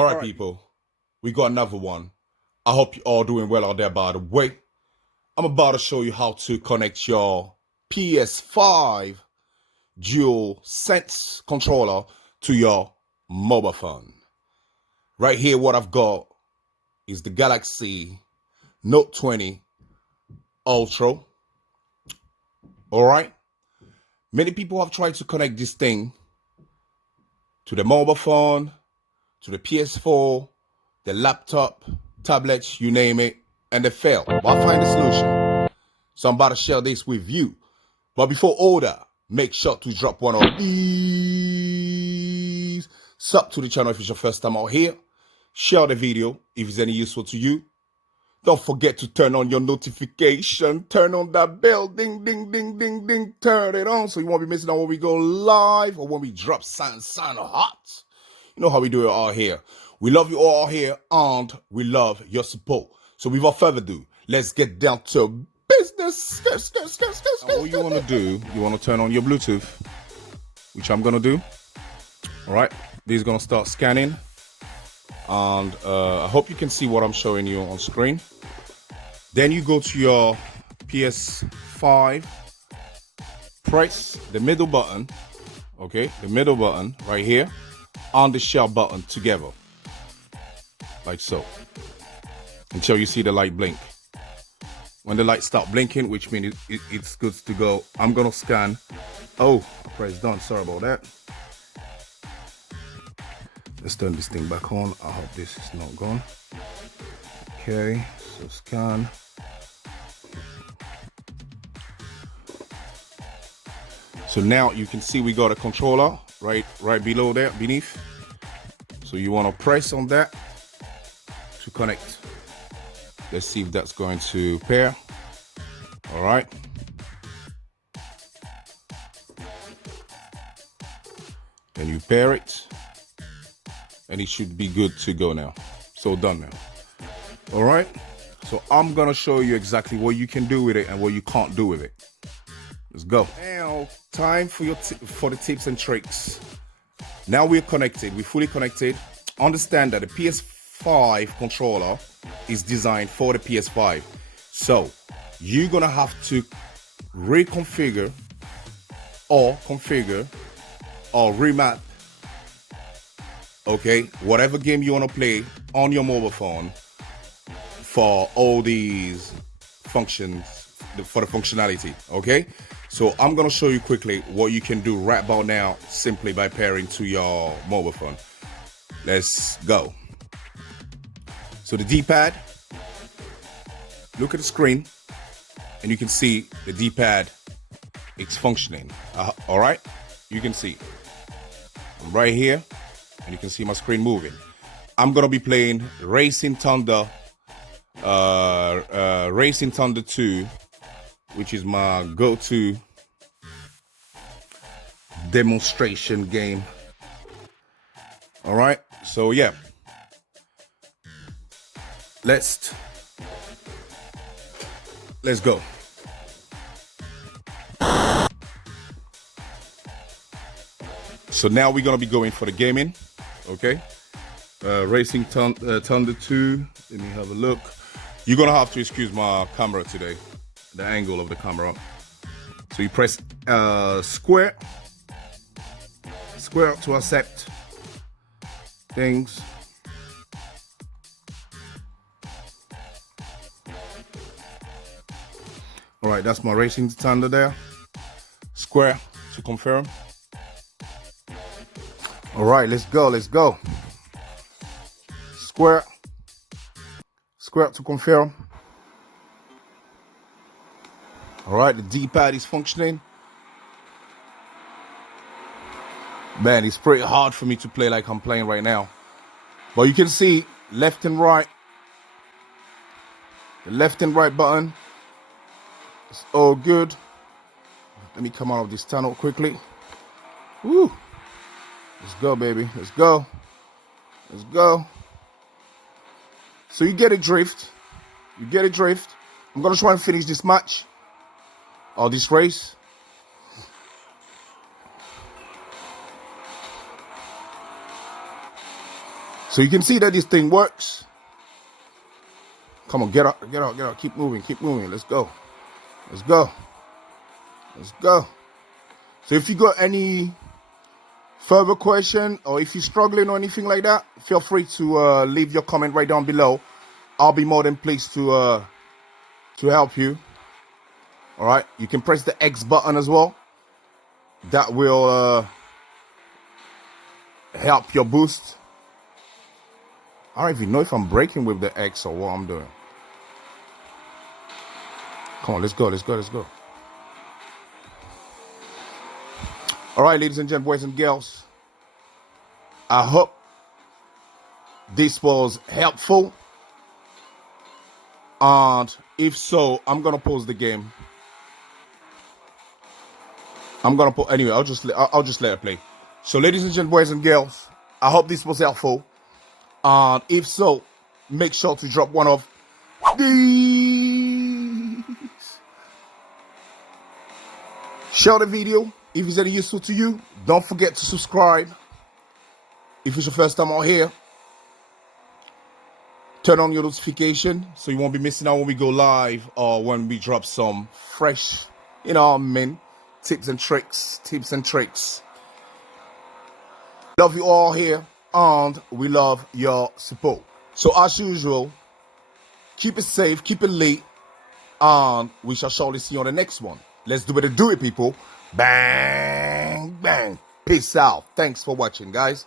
All right, people, we got another one. I hope you're all doing well out there, by the way. I'm about to show you how to connect your PS5 DualSense controller to your mobile phone. Right here, what I've got is the Galaxy Note 20 Ultra. All right. Many people have tried to connect this thing to the mobile phone, to the PS4, the laptop, tablets, you name it, and they fail. Well, I find a solution. So I'm about to share this with you. But before all that, make sure to drop one of these. Sub to the channel if it's your first time out here. Share the video if it's any useful to you. Don't forget to turn on your notification. Turn on that bell. Ding, ding, ding, ding, ding. Turn it on so you won't be missing out when we go live or when we drop sign hot. You know how we do it all here. We love you all here and we love your support. So without further ado, let's get down to business. All you want to do, you want to turn on your Bluetooth, which I'm going to do. All right. This is going to start scanning. And I hope you can see what I'm showing you on screen. Then you go to your PS5, press the middle button, okay, the middle button right here, and the share button together, like so, until you see the light blink. When the light start blinking, which means it's good to go, I'm gonna scan. Oh, press done, sorry about that. Let's turn this thing back on. I hope this is not gone. Okay, so scan. So now you can see we got a controller right below there, beneath. So you want to press on that to connect. Let's see if that's going to pair. All right. Then you pair it. And it should be good to go now. So done now. All right. So I'm going to show you exactly what you can do with it and what you can't do with it. Let's go. Now, time for the tips and tricks. Now we're connected. We're fully connected. Understand that the PS5 controller is designed for the PS5. So you're going to have to reconfigure or configure or remap, okay, whatever game you want to play on your mobile phone for all these functions, for the functionality, okay? So I'm going to show you quickly what you can do right about now simply by pairing to your mobile phone. Let's go. So the D-pad, look at the screen and you can see the D-pad, it's functioning. All right, you can see I'm right here. And you can see my screen moving. I'm gonna be playing Racing Thunder 2, which is my go-to demonstration game. All right, so yeah, let's go. So now we're gonna be going for the gaming. Okay, Racing Thunder 2. Let me have a look. You're gonna have to excuse my camera today, the angle of the camera. So you press square to accept things. All right, that's my Racing Thunder there. Square to confirm. All right, let's go. Square to confirm. All right, the D-pad is functioning. Man, it's pretty hard for me to play like I'm playing right now. But you can see left and right. The left and right button. It's all good. Let me come out of this tunnel quickly. Woo. Let's go, baby. Let's go. So you get a drift. I'm going to try and finish this match or this race. So you can see that this thing works. Come on, get up, get up, get up. Keep moving, keep moving. Let's go. Let's go. Let's go. So if you got any further question, or if you're struggling or anything like that, feel free to leave your comment right down below. I'll be more than pleased to help you. All right, you can press the X button as well. That will help your boost. I don't even know if I'm breaking with the X or what I'm doing. Come on, let's go, let's go, let's go. All right, ladies and gentlemen, boys and girls, I hope this was helpful. And if so, I'm gonna pause the game. Anyway, I'll just let it play. So, ladies and gentlemen, boys and girls, I hope this was helpful. And if so, make sure to drop one of these. Share the video if it's any useful to you. Don't forget to subscribe. If it's your first time out here, turn on your notification so you won't be missing out when we go live or when we drop some fresh, tips and tricks. Love you all here, and we love your support. So as usual, keep it safe, keep it lit, and we shall surely see you on the next one. Let's do it, people. Bang, bang. Peace out. Thanks for watching, guys.